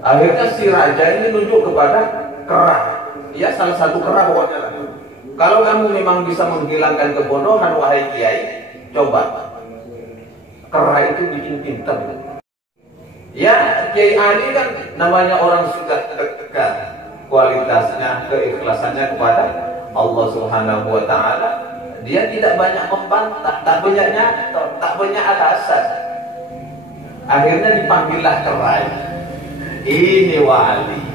Akhirnya si raja ini nunjuk kepada kera, ya salah satu kera pokoknya lah. Kalau kamu memang bisa menghilangkan kebodohan wahai kiai, coba. Kera itu bikin pintar. Ya, Kiai Ali kan namanya orang sudah dekat kualitasnya, keikhlasannya kepada Allah Subhanahu wa Ta'ala. Dia tidak banyak membantah, tak banyak nyator, tak banyak alasan. Akhirnya dipanggillah kera. Ini wali.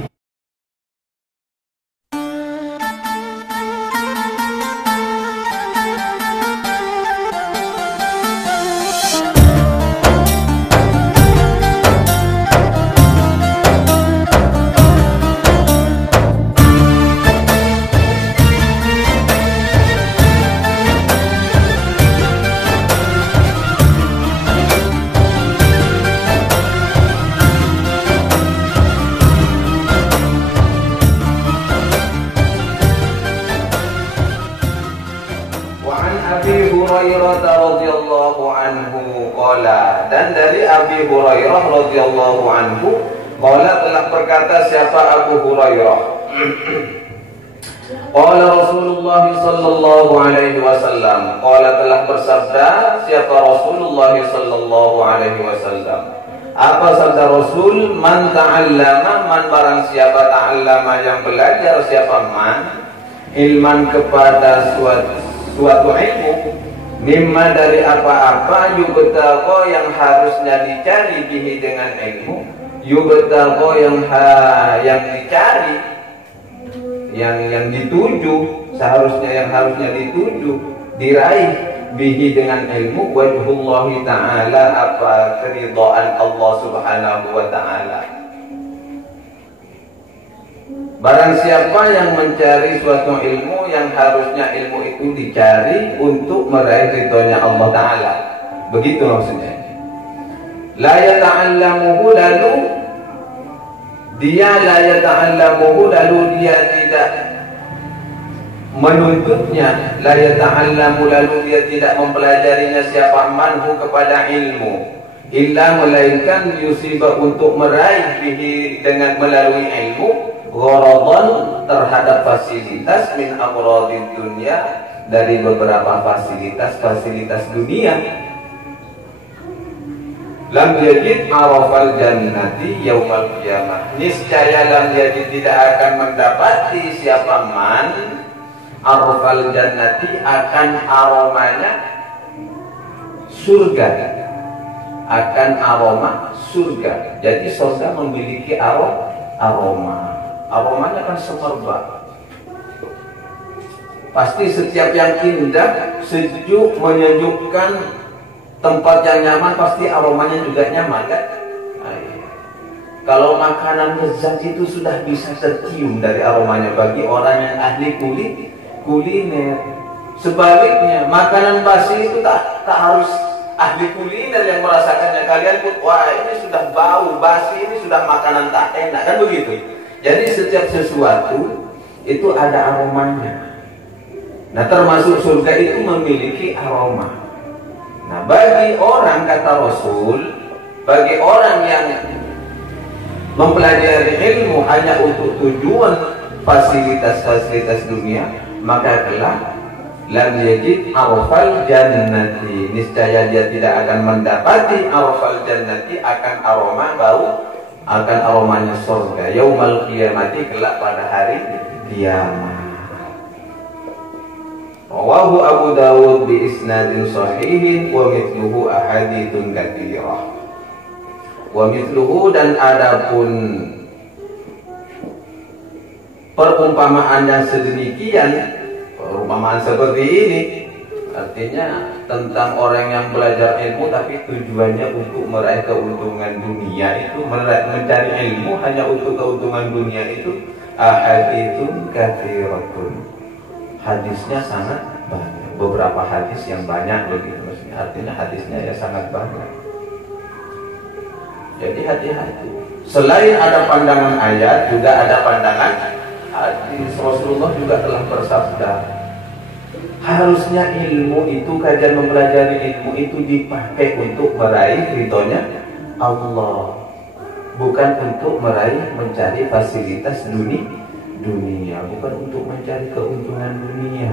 Dan dari Abi Hurairah radhiyallahu anhu qala telah berkata siapa Abu Hurairah qala Rasulullah sallallahu alaihi wasallam qala telah bersabda siapa Rasulullah sallallahu alaihi wasallam apa sabda Rasul man ta'allama man barang siapa ta'allama yang belajar siapa man ilman kepada suatu ilmu mimma dari apa-apa yubtagha yang harusnya dicari bihi dengan ilmu yubtagha yang dicari yang dituju seharusnya yang harusnya dituju diraih bihi dengan ilmu wajhullahi ta'ala apa keridhaan Allah Subhanahu wa ta'ala. Barang siapa yang mencari suatu ilmu yang harusnya ilmu itu dicari untuk meraih ridhonya Allah Ta'ala. Begitu maksudnya. La yata'allamuhu lalu dia tidak menuntutnya. La yata'allamu lalu dia tidak mempelajarinya siapa manhu kepada ilmu. Illa melainkan yusibah untuk meraih bihi dengan melalui ilmu gharadan terhadap fasilitas min amradid dunia dari beberapa fasilitas dunia. Lam yajid arafal jannati yaumal qiyamah. Niscaya lam yajid tidak akan mendapati siapa man arafal jannati akan aromanya surga. Akan aroma surga. Jadi surga memiliki aroma. Aromanya kan semerbak. Pasti setiap yang indah, sejuk, menyejukkan, tempat yang nyaman, pasti aromanya juga nyaman kan? Nah, iya. Kalau makanan lezat itu sudah bisa tercium dari aromanya bagi orang yang ahli kuliner. Sebaliknya, makanan basi itu tak harus ahli kuliner yang merasakannya. Kalian pun, wah ini sudah bau, basi ini sudah makanan tak enak, kan begitu? Jadi setiap sesuatu itu ada aromanya. Nah termasuk surga itu memiliki aroma. Nah bagi orang kata Rasul, bagi orang yang mempelajari ilmu hanya untuk tujuan fasilitas dunia, maka kelak lam yajid arfal jannati. Niscaya dia tidak akan mendapati arfal jannati akan aroma bau, akan aromanya surga yaumal qiyamati kelak pada hari kiamat. Rawahu Abu Dawud bi isnadin sahihin wa mithluhu ahaditsun katsirah. Wa mithluhu dan adapun perumpamaan yang sedemikian, perumpamaan seperti ini artinya tentang orang yang belajar ilmu tapi tujuannya untuk meraih keuntungan dunia itu, mencari ilmu hanya untuk keuntungan dunia itu, ahaditsun katsiratun. Hadisnya sangat banyak, beberapa hadis yang banyak begitu maksudnya. Artinya hadisnya ya sangat banyak. Jadi hati-hati. Selain ada pandangan ayat, juga ada pandangan hadis. Rasulullah juga telah bersabda, harusnya ilmu itu, kajian mempelajari ilmu itu dipakai untuk meraih ridhonya Allah. bukan untuk mencari fasilitas dunia, bukan untuk mencari keuntungan dunia.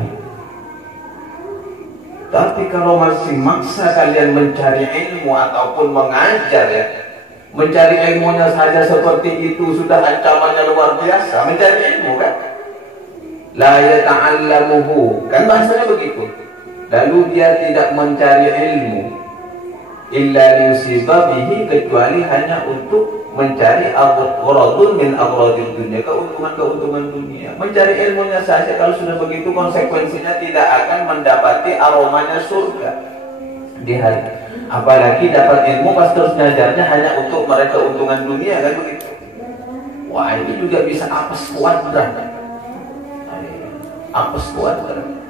Tapi kalau masih maksa kalian mencari ilmu ataupun mengajar ya, mencari ilmunya saja seperti itu sudah ancamannya luar biasa. Mencari ilmu kan, la yata'allamuhu, kan bahasanya begitu. Lalu dia tidak mencari ilmu illa liyusiba bihi, kecuali hanya untuk mencari agradun min agradid dunia, keuntungan dunia. Mencari ilmunya saja kalau sudah begitu, konsekuensinya tidak akan mendapati aromanya surga di hari. Apalagi dapat ilmu pas terus ngajarnya hanya untuk meraih keuntungan dunia, kan begitu. Wah, ini juga bisa apes kuadran. Apes kuadran.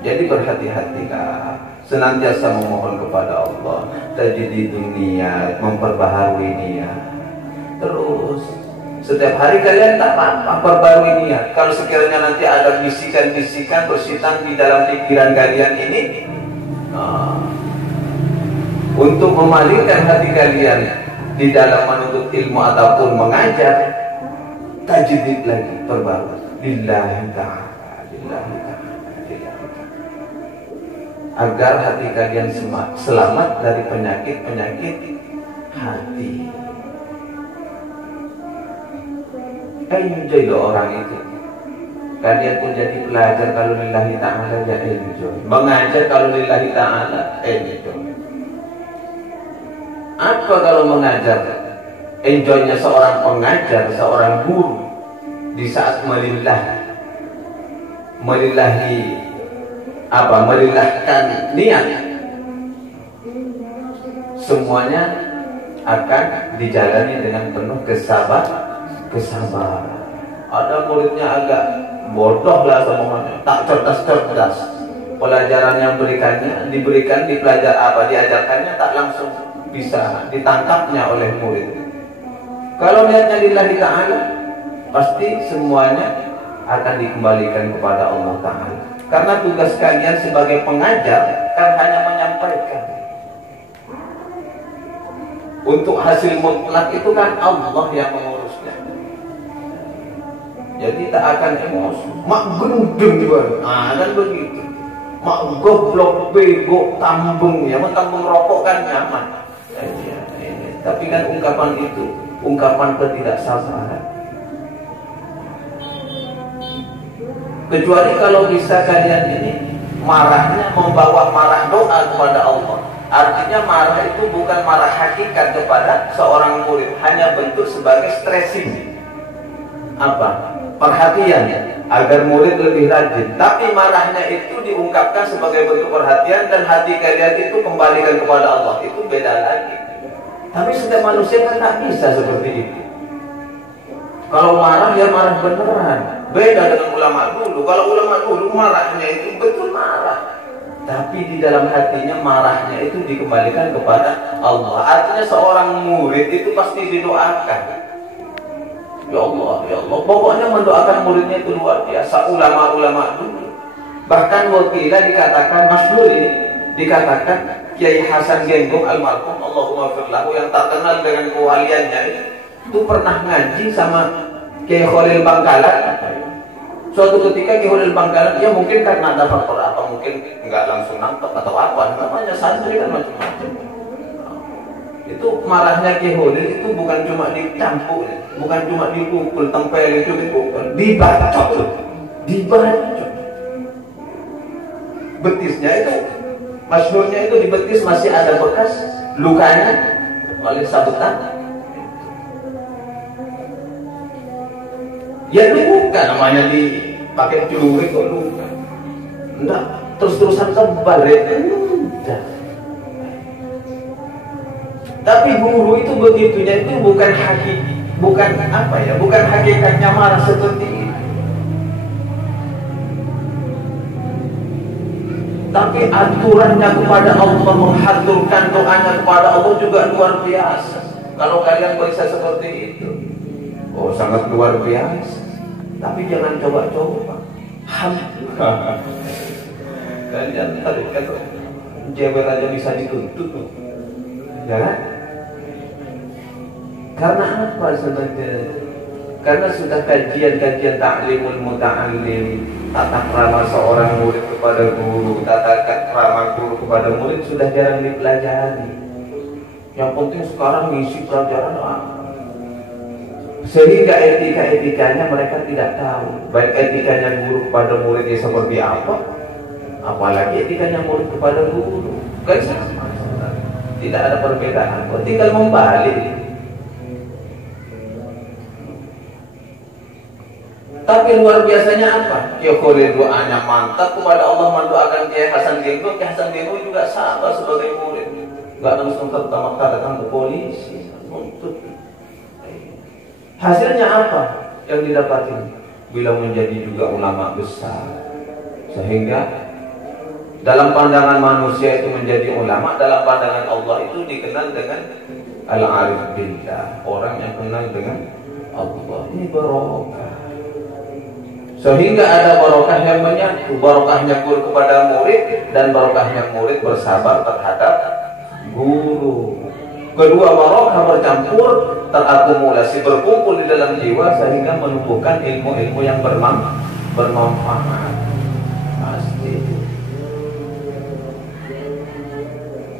Jadi berhati-hatilah, senantiasa memohon kepada Allah, tajdid dunia, memperbaharui niat. Terus setiap hari kalian tak apa-apa perbarui niat. Kalau sekiranya nanti ada bisikan-bisikan bersitan di dalam pikiran kalian ini, untuk memalingkan hati kalian di dalam menuntut ilmu ataupun mengajar, tajdid lagi, perbarui lillahi ta'ala, lillahi ta'ala, agar hati kalian selamat dari penyakit-penyakit hati. Enjoy loh orang itu. Kalian pun jadi pelajar kalau lillahi ta'ala, ya enjoy. Mengajar kalau lillahi ta'ala, enjoy. Apa kalau mengajar? Enjoynya seorang pengajar, seorang guru di saat melilahkan niat, semuanya akan dijalani dengan penuh kesabaran. Ada muridnya agak bodoh lah semuanya, tak cerdas, pelajaran yang diajarkannya tak langsung bisa ditangkapnya oleh murid. Kalau niatnya lillahi ta'ala, pasti semuanya akan dikembalikan kepada Allah Ta'ala. Karena tugas kalian sebagai pengajar kan hanya menyampaikan. Untuk hasil mutlak itu kan Allah yang mengurusnya. Jadi tak akan emosi. Mak gendeng juga. Kan begitu. Mak goblok, bego, tambeng ya. Mentambeng rokok kan nyaman. Tapi kan ungkapan itu ungkapan ketidaksabaran. Kecuali kalau bisa kalian ini marahnya membawa marah doa kepada Allah. Artinya marah itu bukan marah hakikat kepada seorang murid, hanya bentuk sebagai stressing. Apa? Perhatian agar murid lebih rajin. Tapi marahnya itu diungkapkan sebagai bentuk perhatian dan hati kalian itu kembalikan kepada Allah. Itu beda lagi. Tapi setiap manusia kan tak bisa seperti itu. Kalau marah ya marah beneran. Beda dengan ulama dulu. Kalau ulama dulu marahnya itu betul marah, tapi di dalam hatinya marahnya itu dikembalikan kepada Allah. Artinya seorang murid itu pasti didoakan. Ya Allah, ya Allah. Pokoknya mendoakan muridnya itu luar biasa. Ulama-ulama dulu. Bahkan wakila dikatakan masyhur ini, dikatakan Kiai Hasan Genggong almarhum Allahumma firlahu, yang tak kenal dengan kewaliannya itu pernah ngaji sama Kiai Khalil Bangkalan. Suatu ketika Kiai Khalil Bangkalan, ya mungkin karena ada faktor apa, mungkin nggak langsung nangkep atau apa, namanya santri kan macam-macam. Itu marahnya Kiai Khalil itu bukan cuma dicampur, bukan cuma dipukul, tempel itu bukan, dibacok, betisnya itu, masyhurnya itu di betis masih ada bekas lukanya oleh sabetan. Ya luka namanya, dipakai celurit kok luka. Enggak terus-terusan tebal ya. Enggak. Tapi guru itu begitunya itu bukan hakiki, bukan apa ya, bukan hakikatnya marah seperti ini. Tapi aturannya kepada Allah, menghaturkan doanya kepada Allah juga luar biasa. Kalau kalian bisa seperti itu, oh sangat luar biasa. Tapi jangan coba-coba. Kalian tarik jewer aja bisa dituntut tuh. Ya kan? Karena apa sebenarnya? Karena sudah kajian-kajian ta'limul muta'allim, tata krama seorang murid kepada guru, tata krama guru kepada murid sudah jarang dipelajari. Yang penting sekarang ngisi pelajaran sehingga etika-etikanya mereka tidak tahu. Baik etikanya guru kepada muridnya seperti apa, apalagi etikanya murid kepada guru. Kan sama, tidak ada perbedaan, tinggal membalik. Tapi luar biasanya apa? Ya kalau doanya mantap kepada Allah, mendoakan Kiai Hasan Genggo, Kiai Hasan Genggo juga sama sebagai murid. Gak langsung pertama-tama datang ke polisi untuk. Hasilnya apa yang didapati? Bila menjadi juga ulama besar, sehingga dalam pandangan manusia itu menjadi ulama, dalam pandangan Allah itu dikenal dengan al-arif billah, orang yang kenal dengan Allah. Ini barokah. Sehingga ada barokah yang menyatu, barokahnya guru kepada murid dan barokahnya murid bersabar terhadap guru. Kedua barokah bercampur, terakumulasi, berkumpul di dalam jiwa sehingga menumbuhkan ilmu-ilmu yang bermanfaat. Pasti.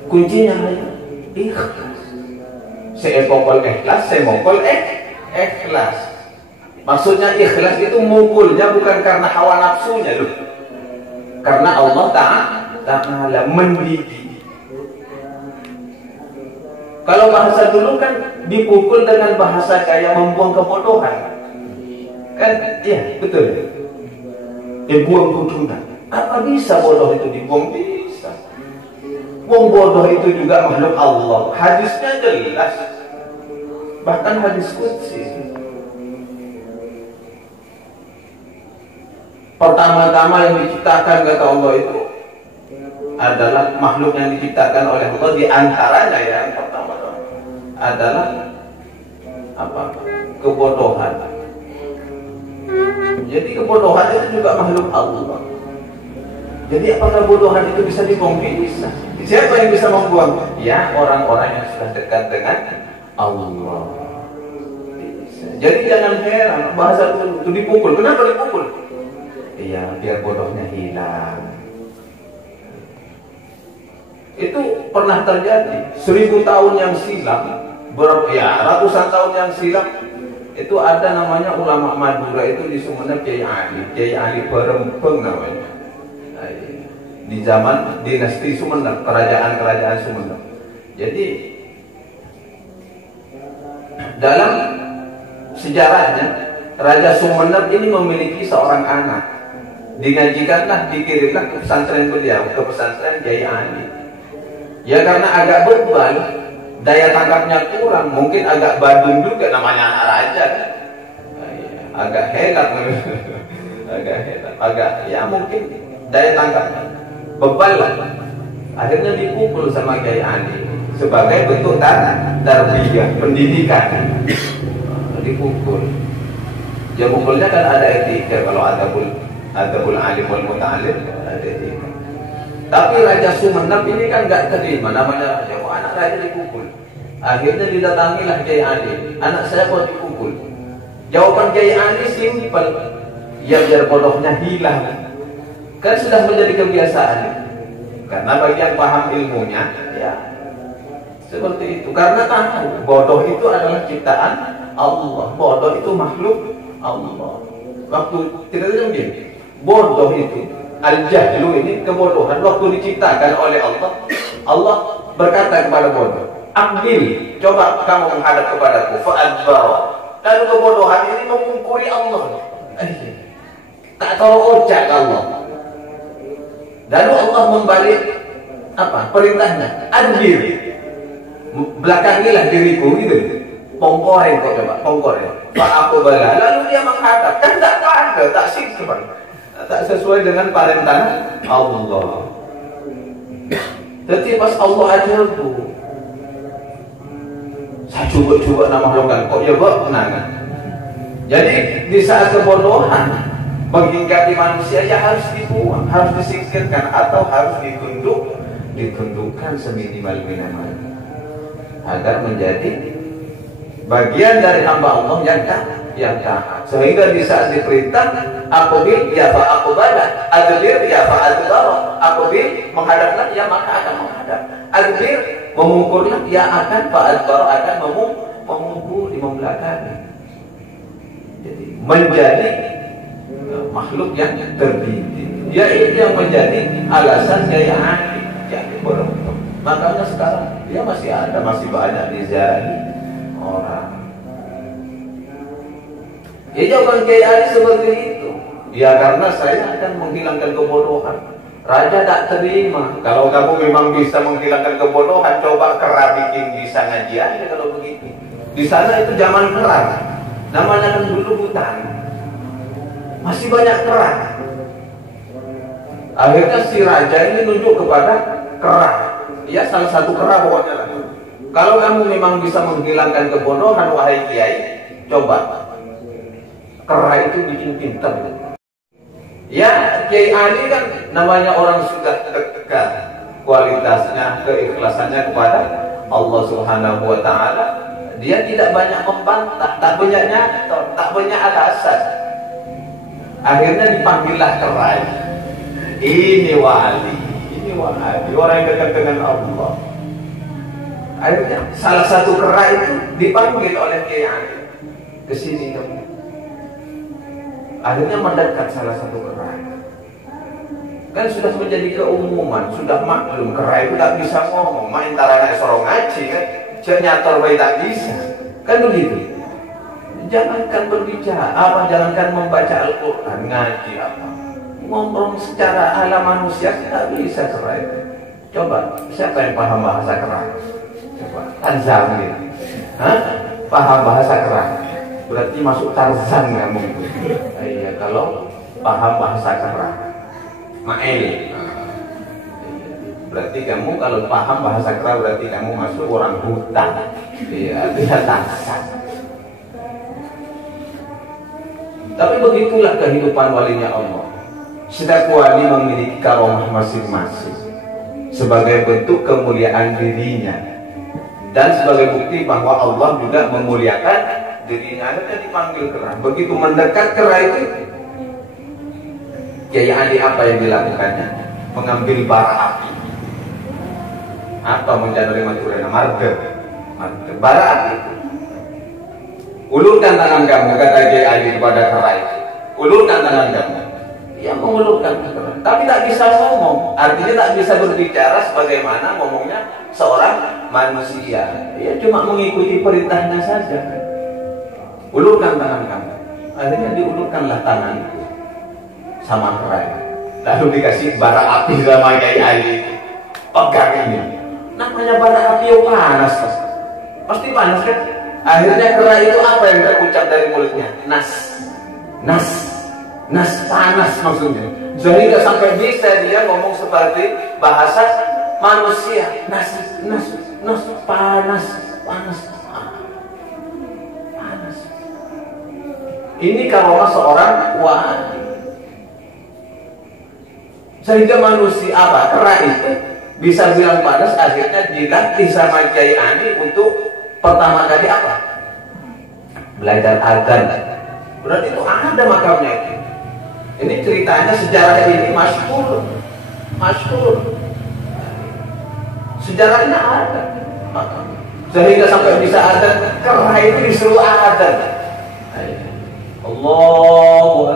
Kuncinya ikhlas. Saya pokok ikhlas, saya mokol ikhlas. Maksudnya ikhlas itu mukulnya bukan karena hawa nafsunya loh. Karena Allah Ta'ala mendidik. Kalau bahasa dulu kan dipukul dengan bahasa kayak membuang kebodohan. Kan iya betul. Dibuang kudunan. Apa bisa bodoh itu dibuang? Bisa. Buang bodoh itu juga makhluk Allah. Hadisnya jelas. Bahkan hadis qudsi. Pertama-tama yang diciptakan kata Allah itu adalah makhluk yang diciptakan oleh Allah, di antaranya yang pertama adalah apa? Kebodohan. Jadi kebodohan itu juga makhluk Allah. Jadi apakah kebodohan itu bisa dibuang? Bisa. Siapa yang bisa membuang? Ya orang-orang yang sudah dekat dengan Allah. Bisa. Jadi jangan heran bahasa itu dipukul. Kenapa dipukul? Iya, biar bodohnya hilang. Itu pernah terjadi 1000 tahun yang silam, ratusan tahun yang silam. Itu ada namanya ulama Madura itu di Sumeneb, Kiai Ali Berempeng namanya. Di zaman dinasti Sumeneb, kerajaan Sumeneb. Jadi dalam sejarahnya Raja Sumeneb ini memiliki seorang anak. Digajikanlah, dikirimlah ke pesantren beliau, ke pesantren Kiai Ali. Ya karena agak bebal, daya tangkapnya kurang, mungkin agak badung juga namanya anak raja kan? Agak hebat, agak ya mungkin daya tangkapnya bebal lah. Akhirnya dipukul sama Kiai Ali sebagai bentuk tarbiyah, pendidikan. Dipukul. Ya pukulnya kan ada etika, kalau adabul alim wal muta'alim ada etika. Tapi Raja Sumeneb ini kan nggak terima, namanya raja, kok anak raja dipukul. Akhirnya didatangilah Kiai Ali, anak saya kok dipukul. Jawaban Kiai Ali simpel, ya biar bodohnya hilang. Kan sudah menjadi kebiasaan. Karena bagi yang paham ilmunya, ya seperti itu. Karena tahu bodoh itu adalah ciptaan Allah, bodoh itu makhluk Allah. Waktu tidak ada begini, bodoh itu al-jahlu ini kebodohan. Waktu diciptakan oleh Allah, Allah berkata kepada bodoh, "Aqbil, coba kamu menghadap kepadaku." Fa'adbara. Lalu kebodohan ini memungkuri Allah. Tak tahu ojak Allah. Lalu Allah membalik apa? Perintahnya, "Adbil." Belakangilah diriku gitu. Pongkoreng kok coba, pongkoreng. Pak aku bala. Lalu dia menghadap, kan tak ada, tak sinkron, tak sesuai dengan perintah Allah. Jadi pas Allah aja tuh, saya coba nama lokan kok ya kok kenangan. Jadi di saat kebodohan menghinggapi manusia ya harus dibuang, harus disingkirkan atau harus ditunduk ditundukkan seminimal-minimal agar menjadi bagian dari hamba Allah yang taat. Sehingga di saat diperintah aqbil ya fa aqbala, adbir ya fa adbara, aqbil menghadaplah ya maka akan menghadap, adbir memungkurlah ya akan fa adbara akan memungkur, membelakangi. Jadi menjadi makhluk yang terdidik, yaitu yang menjadi alasan Kiai Ali yang beruntung. Makanya sekarang dia masih ada, masih banyak dizalimi orang. Ya jawaban Kiai Ali seperti itu. Ya karena saya akan menghilangkan kebodohan. Raja tak terima. Kalau kamu memang bisa menghilangkan kebodohan, coba kera bikin bisa ngaji aja kalau begitu. Di sana itu zaman perang. Namanya kan dulu hutan. Masih banyak kera. Akhirnya si raja ini nunjuk kepada kera. Ya salah satu kera pokoknya lah. Kalau kamu memang bisa menghilangkan kebodohan, wahai kiai, coba. Kera itu bikin pintar. Ya, Kiai Ali kan namanya orang sudah dekat kualitasnya, keikhlasannya kepada Allah Subhanahu wa Ta'ala. Dia tidak banyak membantah, tak banyak nyator, tak banyak alasan. Akhirnya dipanggillah kera. Ini wali, orang yang dekat dengan Allah. Akhirnya salah satu kera itu dipanggil oleh Kiai Ali. Kesini kamu. Akhirnya mendekat salah satu kera. Kan sudah menjadi keumuman, sudah maklum kera itu tak bisa ngomong, main tarana sorong ngaji kan, nyator bayi tak bisa, kan begitu. Jangankan berbicara, jangankan membaca Al-Quran, ngaji apa, ngomong secara ala manusia tidak bisa kera itu. Coba, siapa yang paham bahasa kera? Coba, Tarzan gitu, paham bahasa kera? Berarti masuk Tarzan kamu. Iya, kalau paham bahasa kera. Mael. Berarti kamu kalau paham bahasa kera berarti kamu masuk orang hutan. Iya, tidak Tarzan. Tapi begitulah kehidupan walinya Allah. Setiap wali memiliki karomah masing-masing sebagai bentuk kemuliaan dirinya dan sebagai bukti bahwa Allah juga memuliakan dirinya. Akhirnya dipanggil kera. Begitu mendekat kera itu, Kiai Ali apa yang dilakukannya? Mengambil bara api atau menjadi maturana marga bara api. Ulurkan tangan kamu, kata Kiai Ali kepada kera itu. Ulurkan tangan kamu. Dia mengulurkan kera, tapi tak bisa ngomong. Artinya tak bisa berbicara sebagaimana ngomongnya seorang manusia. Dia cuma mengikuti perintahnya saja. Ulurkan tangan kamu. Akhirnya diulurkanlah tangan itu sama kera. Lalu dikasih bara api sama Kiai Ali. Pegang ini. Namanya bara api yang panas. Pasti panas kan? Akhirnya kera itu apa yang terucap dari mulutnya? Nas, panas maksudnya. Sehingga sampai bisa dia ngomong seperti bahasa manusia. Nas, panas. Ini karomah seorang wali. Sehingga manusia kera itu bisa bilang panas. Akhirnya dilatih sama Kiai Ali untuk pertama kali apa? Belajar adzan. Berarti itu ada makamnya itu. Ini ceritanya sejarah ini masyhur. Sejarahnya ada. Sehingga sampai bisa adzan, kera itu disuruh adzan. Allahu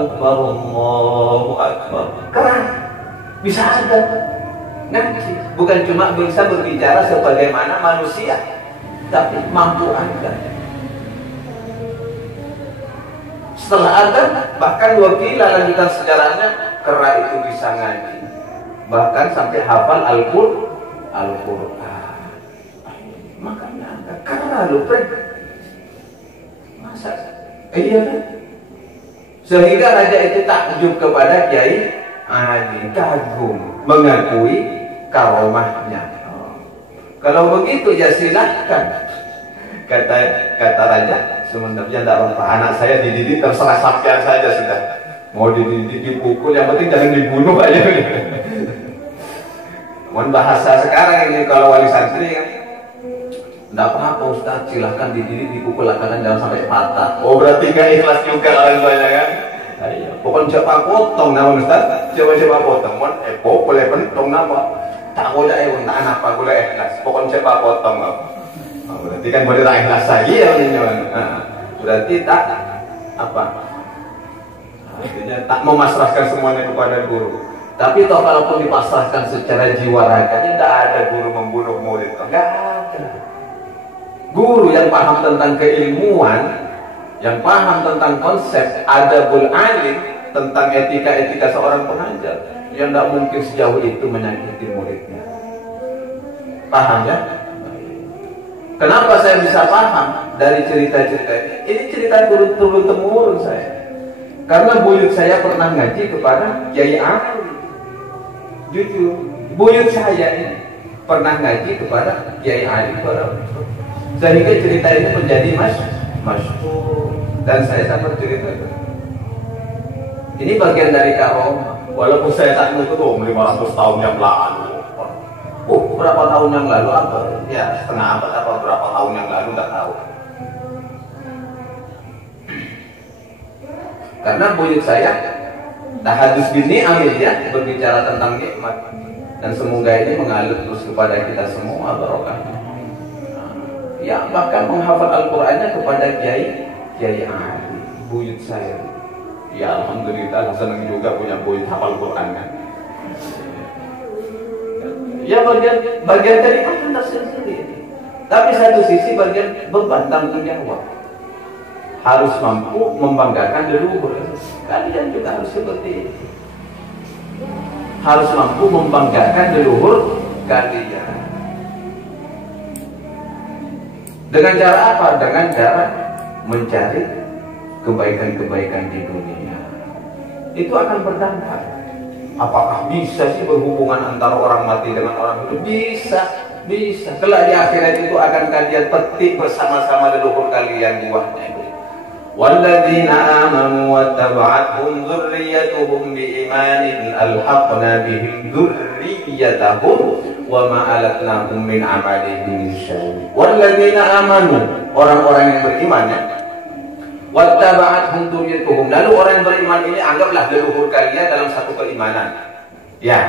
Akbar. Kera bisa ada ngaji, bukan cuma bisa berbicara sebagaimana manusia, tapi mampu ada. Setelah ada, bahkan wakila lanjutan sejarahnya, kera itu bisa ngaji, bahkan sampai hafal Al-Quran. Makanya ada kera lupa. Masa? Iya kan? Sehingga raja itu takjub kepada Kiai Ali, kagum, mengakui karomahnya. Kalau begitu ya silahkan. Kata raja, sebenarnya tidak apa-apa. Anak saya dididik terserah sampean saja sudah. Mau dididik dipukul, yang penting jangan dibunuh aja. Mohon bahasa sekarang ini kalau wali santri kan, tidak apa-apa Ustaz, silahkan didiri dipukul akan jangan sampai patah. Oh berarti gak ikhlas juga orang tuanya kan? Ayo, pokoknya coba potong nama Ustaz, coba potong. Boleh pentong nama. Tak boleh tak apa boleh ikhlas. Pokoknya coba potong. Berarti kan boleh tak ikhlas lagi ya ini. Berarti tak apa? Artinya tak memasrahkan semuanya kepada guru. Tapi toh kalaupun dipasrahkan secara jiwa raganya, tidak ada guru membunuh murid. Enggak ada. Guru yang paham tentang keilmuan, yang paham tentang konsep adabul alim, tentang etika-etika seorang pengajar, yang tidak mungkin sejauh itu menyakiti muridnya. Paham ya? Kenapa saya bisa paham dari cerita-cerita ini? Ini cerita turun-temurun saya. Karena buyut saya pernah ngaji kepada Kiai Ali. Jujur, buyut saya ini pernah ngaji kepada Kiai Ali. Sehingga cerita ini menjadi masyhur. Dan saya sama cerita itu. Ini bagian dari karomah. Walaupun saya tak nutup 500 tahun yang lalu. Berapa tahun yang lalu apa? Ya setengah abad apa berapa tahun yang lalu tak tahu. Karena buyut saya tahadus bini amil ya, berbicara tentang nikmat, dan semoga ini mengalir terus kepada kita semua barokahnya. Ya bahkan menghafal Al-Qur'annya kepada Kiai Ali, buyut saya. Ya alhamdulillah senang juga punya buyut hafal Quran kan. Ya bagian dari akan tersendiri. Tapi satu sisi bagian beban tanggung jawab. Harus mampu membanggakan leluhur. Kalian juga harus seperti itu. Harus mampu membanggakan leluhur kalian. Dengan cara apa? Dengan cara mencari kebaikan-kebaikan di dunia. Itu akan berdampak. Apakah bisa sih berhubungan antara orang mati dengan orang hidup? Bisa. Kelak di akhirat itu akan kalian petik bersama-sama leluhur kalian buahnya itu. Walladzina amanu wattaba'athum dzurriyyatuhum biimanin alhaqna bihim dzurriyyatahum wa ma alatnahum min amalihim min syai'. Walladzina amanu, orang-orang yang beriman ya. Wattaba'athum dzurriyyatuhum, lalu orang yang beriman ini anggaplah leluhur kalian dalam satu keimanan. Ya.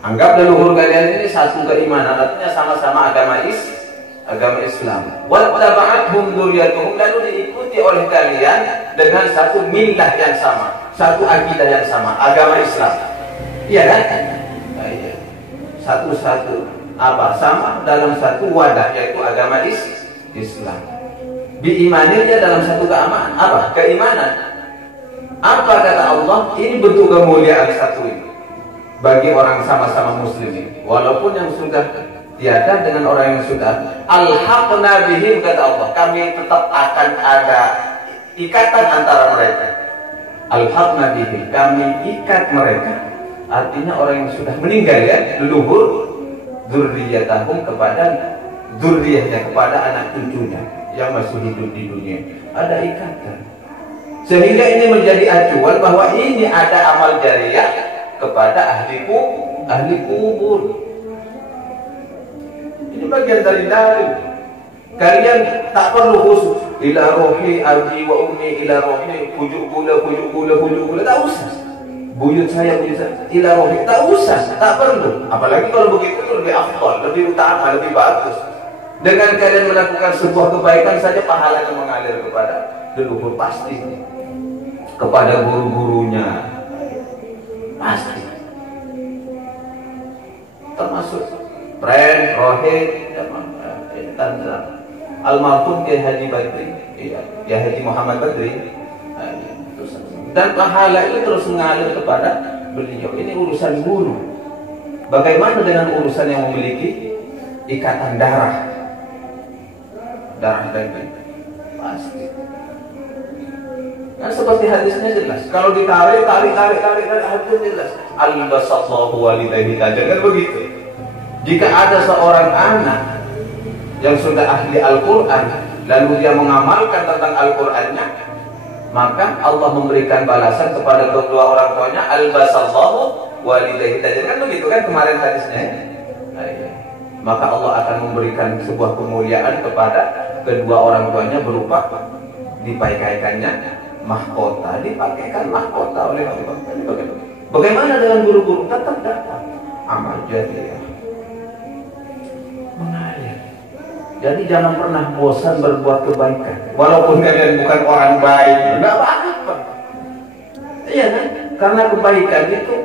Anggap leluhur kalian ini satu keimanan, artinya sama-sama agama Islam. Wattaba'athum dzurriyyatuhum, lalu diikuti oleh kalian dengan satu millah yang sama, satu akidah yang sama, agama Islam. Iya kan? Iya. Satu-satu sama dalam satu wadah, yaitu agama Islam. Diimaninya dalam satu keimanan. Apa kata Allah? Ini bentuk kemuliaan satu ini bagi orang sama-sama muslim ini. Walaupun yang sudah tiada dengan orang yang sudah alhaqna bihim, kata Allah, kami tetap akan ada ikatan antara mereka. Alhaqna bihim, kami ikat mereka. Artinya orang yang sudah meninggal ya, leluhur, dzurriyyatahum, kepada dzurriyyahnya, kepada anak cucunya yang masih hidup di dunia, ada ikatan. Sehingga ini menjadi acuan bahwa ini ada amal jariah kepada ahli kubur. Ini bagian dari dalil. Kalian tak perlu khusus ila rohi abi wa ummi, ila rohi pujuk gula, tak usah. Buyut saya ila rohi, tak usah, tak perlu. Apalagi kalau begitu itu lebih afdal, lebih utama, lebih bagus. Dengan kalian melakukan sebuah kebaikan saja pahalanya mengalir kepada leluhur pasti, kepada guru-gurunya pasti, termasuk Rohid, almarhum Kiai Haji Badri, ya Haji Muhammad Badri, dan pahala itu terus mengalir kepada beliau. Ini urusan guru. Bagaimana dengan urusan yang memiliki ikatan darah daging? Pasti. Kan seperti hadisnya jelas. Kalau ditarik hadisnya jelas. Al-basallahu walidayhi tajal, kan begitu. Jika ada seorang anak yang sudah ahli Al-Quran, lalu dia mengamalkan tentang Al-Qurannya, maka Allah memberikan balasan kepada kedua orang tuanya, al-basallahu walidayhi tajal, kan begitu kan kemarin hadisnya. Maka Allah akan memberikan sebuah kemuliaan kepada kedua orang tuanya berupa dipakaikannya mahkota, dipakaikan mahkota oleh Allah. Bagaimana dengan guru-guru? Tetap dapat amal jariah mengalir. Jadi jangan pernah bosan berbuat kebaikan, walaupun kalian bukan orang baik, nggak apa-apa. Iya kan? Karena kebaikan itu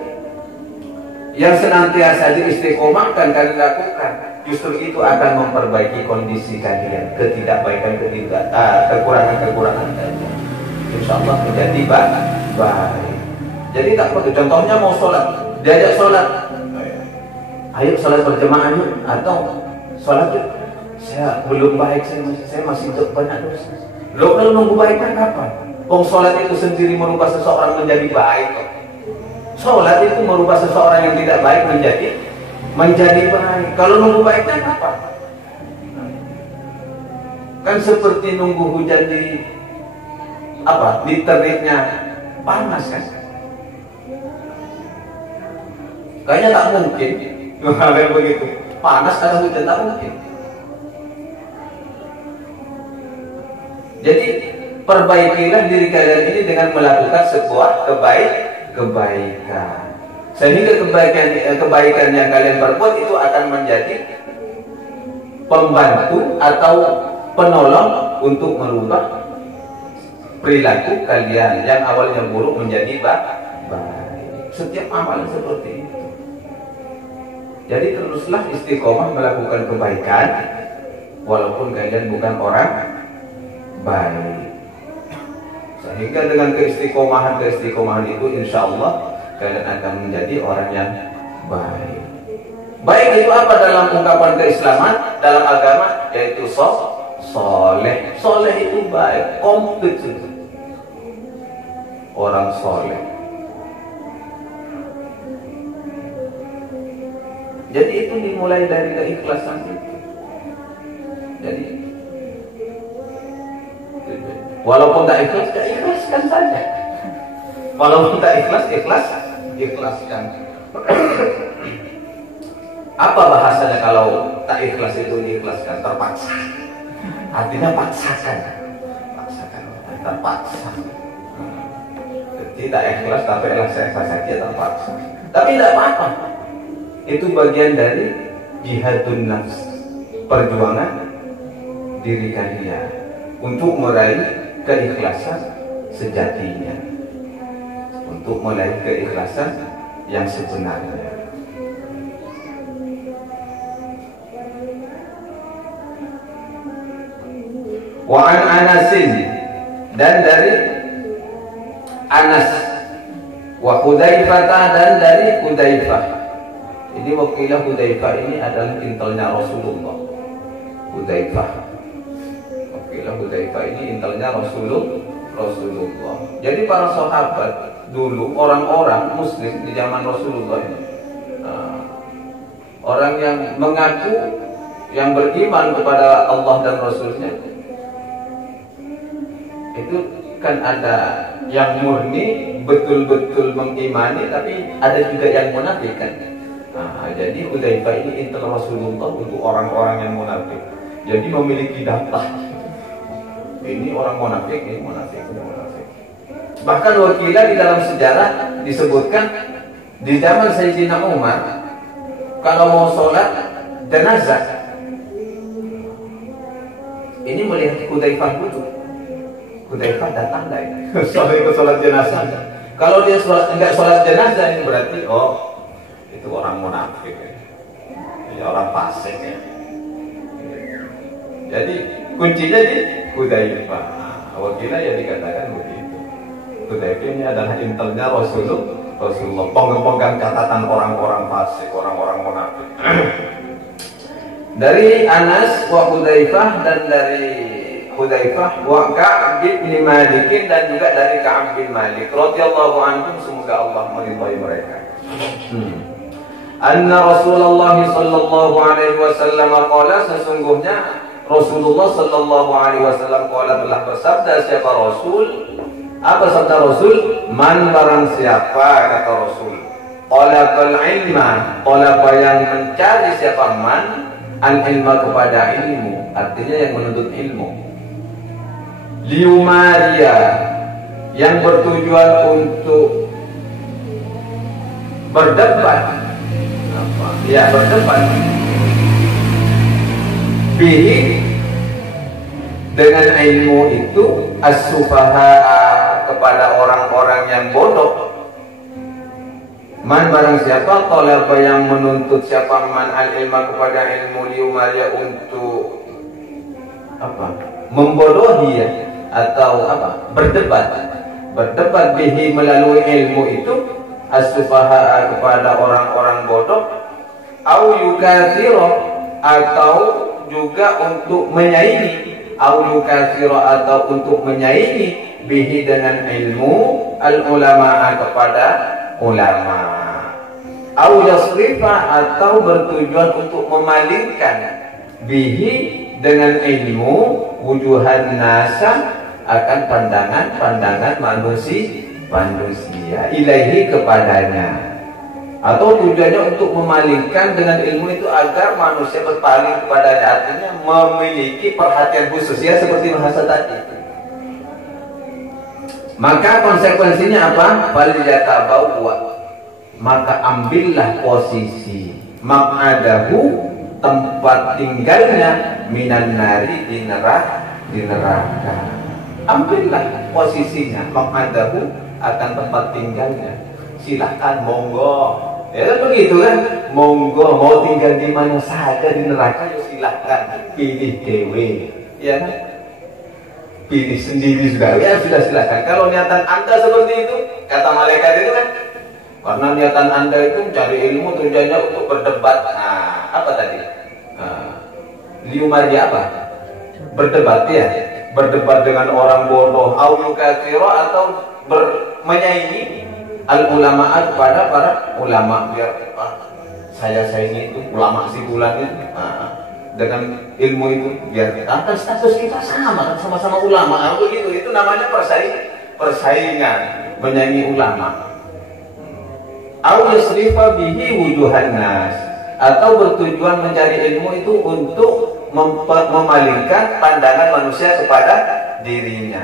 yang senantiasa diistiqomahkan kalian lakukan, justru itu akan memperbaiki kondisi kalian. Ketidakbaikan, kekurangan kalian, insya Allah menjadi baik. Jadi tak perlu. Contohnya mau sholat, diajak sholat, ayo sholat berjamaah yuk, atau sholat yuk. Saya belum baik, saya masih banyak dosa. Lo kalau nunggu baiknya kapan? Sholat itu sendiri merubah seseorang menjadi baik kok. Sholat itu merubah seseorang yang tidak baik menjadi baik. Kalau nunggu baiknya kapan? Kan seperti nunggu hujan di terbitnya panas kan? Kayaknya tak mungkin. Kalau begitu panas ada hujan, tak mungkin. Jadi perbaikilah diri kalian ini dengan melakukan sebuah kebaikan, sehingga kebaikan yang kalian perbuat itu akan menjadi pembantu atau penolong untuk merubah perilaku kalian yang awalnya buruk menjadi baik. Setiap amal seperti itu. Jadi teruslah istiqomah melakukan kebaikan walaupun kalian bukan orang baik. Sehingga dengan keistiqomahan itu insya Allah kalian akan menjadi orang yang baik. Baik itu apa dalam ungkapan keislaman, dalam agama? Yaitu soleh. Soleh itu baik, komplit itu. Orang soleh. Jadi itu dimulai dari keikhlasan itu. Jadi walaupun tak ikhlas, ya ikhlaskan saja. Walaupun tak ikhlaskan. Apa bahasanya kalau tak ikhlas itu diikhlaskan? Terpaksa. Artinya paksakan, terpaksa. Tidak ikhlas tapi ikhlas saja terpaksa. Tapi tidak apa-apa. Itu bagian dari jihadun nafs, perjuangan diri kalian untuk meraih keikhlasan sejatinya, untuk meraih keikhlasan yang sebenarnya. Wa an Anasin, dan dari Anas, wa Hudzaifah, dan dari Hudzaifah. Ini wakilah Hudzaifah ini adalah intelnya Rasulullah. Wakilah Hudzaifah ini intelnya Rasulullah. Jadi para sahabat dulu, orang-orang muslim di zaman Rasulullah ini, orang yang mengaku yang beriman kepada Allah dan Rasulnya, itu kan ada yang murni betul-betul mengimani, tapi ada juga yang munafik kan. Jadi Hudzaifah ini intel Rasulullah untuk orang-orang yang munafik. Jadi memiliki data. Ini orang munafik, ini munafik. Bahkan wakilah di dalam sejarah disebutkan di zaman Sayyidina Umar, kalau mau sholat jenazah, ini melihat Hudzaifah dulu. Hudzaifah datang enggak? Sholat jenazah. Kalau dia enggak sholat jenazah, ini berarti itu orang munafik ya, orang fasik ya. Jadi kuncinya di Hudzaifah. Wakilah ya dikatakan begitu. Hudzaifah ini adalah intelnya Rasulullah, pemegang catatan orang-orang fasik, orang-orang munafik. Dari Anas wa Hudzaifah, dan dari Hudzaifah wa Ka'ab bin Malik, dan juga dari Ka'ab bin Malik radhiyallahu anhum, semoga Allah meridhai mereka. Anna Rasulullah sallallahu alaihi wasallam qala, sesungguhnya Rasulullah sallallahu alaihi wasallam qala, telah bersabda. Siapa Rasul? Apa sabda Rasul? Man, barang siapa, kata Rasul, Talabal ilma, talaba yang mencari siapa man, al ilma kepada ilmu, artinya yang menuntut ilmu. Liumaria, yang bertujuan untuk berdebat, ya berdebat, bihi dengan ilmu itu, as-sufaha kepada orang-orang yang bodoh. Man barang siapa, talaba yang menuntut siapa man al ilma kepada ilmu, liumaria untuk apa? Membodohi ya, atau apa? Berdebat bihi melalui ilmu itu, as-sufaha kepada orang-orang bodoh, au yukathiro atau juga untuk menyaingi, au yukathiro atau untuk menyaingi bihi dengan ilmu al-ulama kepada ulama, au yasrifa atau bertujuan untuk memalingkan bihi dengan ilmu wujuhan nasa akan pandangan manusia ilaihi kepadanya, atau tujuannya untuk memalingkan dengan ilmu itu agar manusia berpaling kepadanya, artinya memiliki perhatian khusus ya, seperti bahasa tadi. Maka konsekuensinya apa? Falyatabawa, maka ambillah posisi maq'adahu, tempat tinggalnya, minan nari, di neraka. Ambillah posisinya maq'adahu, akan tempat tinggalnya. Silahkan, monggo. Ya kan begitu kan? Monggo, mau tinggal di mana saja di neraka ya silahkan, pilih dewe. Ya kan? Pilih sendiri juga, ya sudah silahkan. Kalau niatan anda seperti itu, kata malaikat itu kan, karena niatan anda itu cari ilmu, tujuannya untuk berdebat. Nah, apa tadi? Liumaria apa? Berdebat ya, berdebat dengan orang bodoh, au yukathiro atau menyaingi al ulama kepada para ulama, biar saya ini itu ulama si bulan itu. Dengan ilmu itu biar kita kan status kita sama, sama-sama ulama, begitu. Itu namanya persaingan, menyaingi ulama. Au yasrifa bihi wujuhan nas, atau bertujuan mencari ilmu itu untuk memalingkan pandangan manusia kepada dirinya.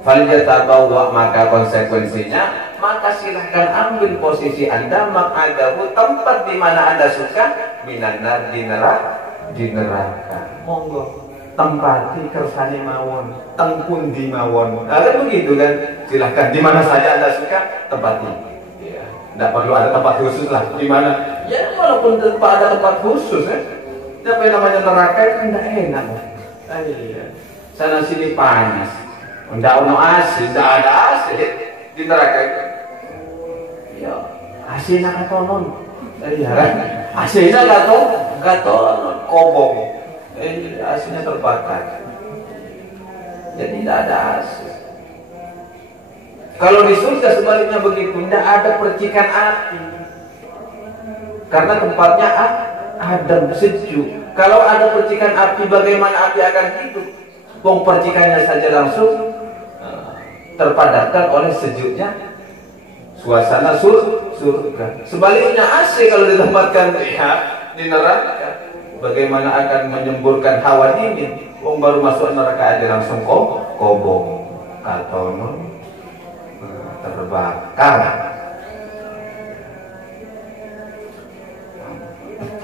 Falyatabawa, maka konsekuensinya, maka silahkan ambil posisi anda maq'adahu, tempat di mana anda suka, minan nar, di neraka. Monggo tempati kersane mawon, tengkun di mawon. Nah, kan begitu kan? Silahkan di mana saja anda suka, tempati. Ya, tidak perlu ada tempat khusus lah. Di mana? Ya, walaupun ada tempat khusus ya. Apa yang namanya neraka kan tidak enak. Iya. Sana sini panas. Tidak ada AC, tidak ada AC di neraka itu. Ya, AC nak katonon. Iya kan? AC-nya gaton, kobong. AC-nya terbakar. Jadi tidak ada AC. Kalau di surga sebaliknya begitu, tidak ada percikan api. Karena tempatnya adem, sejuk. Kalau ada percikan api, bagaimana api akan hidup? Wong percikannya saja langsung terpadatkan oleh sejuknya suasana surga. Sebaliknya AC kalau ditempatkan di neraka, bagaimana akan menyemburkan hawa dingin? Wong baru masuk neraka aja langsung kobong, katonon, terbakar.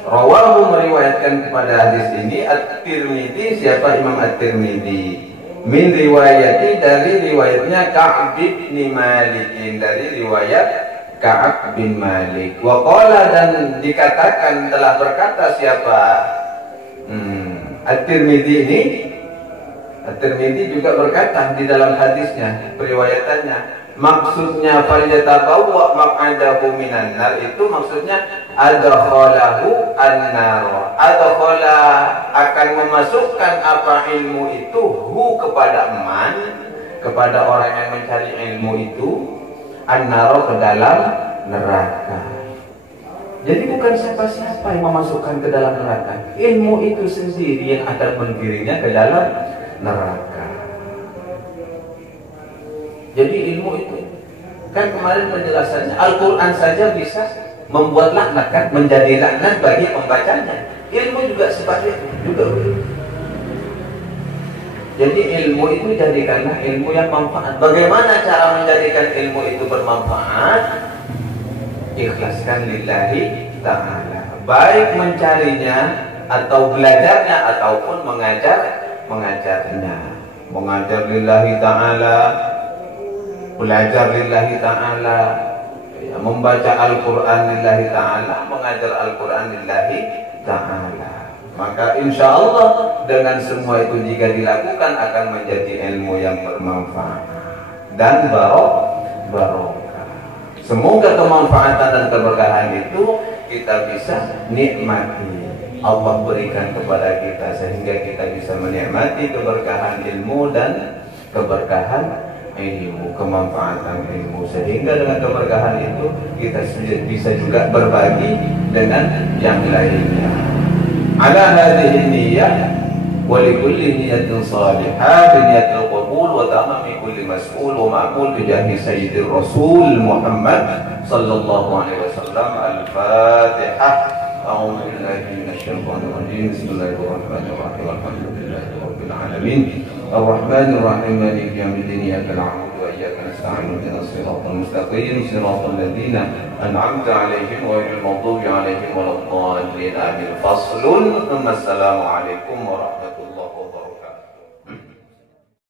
Rawahu, meriwayatkan kepada hadis ini At-Tirmidzi, siapa Imam At-Tirmidzi, min riwayati, dari riwayatnya Ka'ab bin Malik, dari riwayat Ka'ab bin Malik. Wa qala, dan dikatakan, telah berkata siapa At-Tirmidzi ini, At-Tirmidzi juga berkata di dalam hadisnya, periwayatannya, maksudnya falyatabawa maq'adahu minan nar, itu maksudnya adkhalahu an-nar, adkhala akan memasukkan apa ilmu itu, hu kepada man, kepada orang yang mencari ilmu itu, an-nar, ke dalam neraka. Jadi bukan siapa-siapa yang memasukkan ke dalam neraka, ilmu itu sendiri yang akan menggiringnya ke dalam neraka. Jadi ilmu itu Kan kemarin penjelasannya Al-Quran saja bisa membuat laknat, kan, menjadi laknat bagi pembacanya. Ilmu juga seperti itu juga. Jadi ilmu itu jadikanlah ilmu yang manfaat. Bagaimana cara menjadikan ilmu itu bermanfaat? Ikhlaskan lillahi ta'ala, baik mencarinya atau belajarnya ataupun mengajarnya. Mengajar lillahi ta'ala, belajar lillahi ta'ala, ya, membaca Al-Quran lillahi ta'ala, mengajar Al-Quran lillahi ta'ala. Maka insya Allah dengan semua itu jika dilakukan akan menjadi ilmu yang bermanfaat dan barokah. Semoga kemanfaatan dan keberkahan itu kita bisa nikmati, Allah berikan kepada kita sehingga kita bisa menikmati keberkahan ilmu dan keberkahan ilmu, kemanfaatan ilmu, sehingga dengan keberkahan itu kita bisa juga berbagi dengan yang lainnya. Ala hadhihi niyyah wa li kulli niyyatin salihah bi niyyatil qabul wa tamami kulli mas'ul wa ma'mul bi jahi sayyidir rasul Muhammad sallallahu alaihi wasallam. Al-Fatihah. A'udzu billahi minasyaitonir rajim. Bismillahirrahmanirrahim. Alhamdulillahi rabbil alamin. Ar-Rahmanir Rahim. Maliki yaumiddin. Iyyaka na'budu wa iyyaka nasta'in. Ihdinas siratal mustaqim. Siratal ladzina an'amta 'alaihim ghairil maghdubi 'alaihim waladdallin. Amin. Faslun. Assalamu alaikum warahmatullahi wabarakatuh.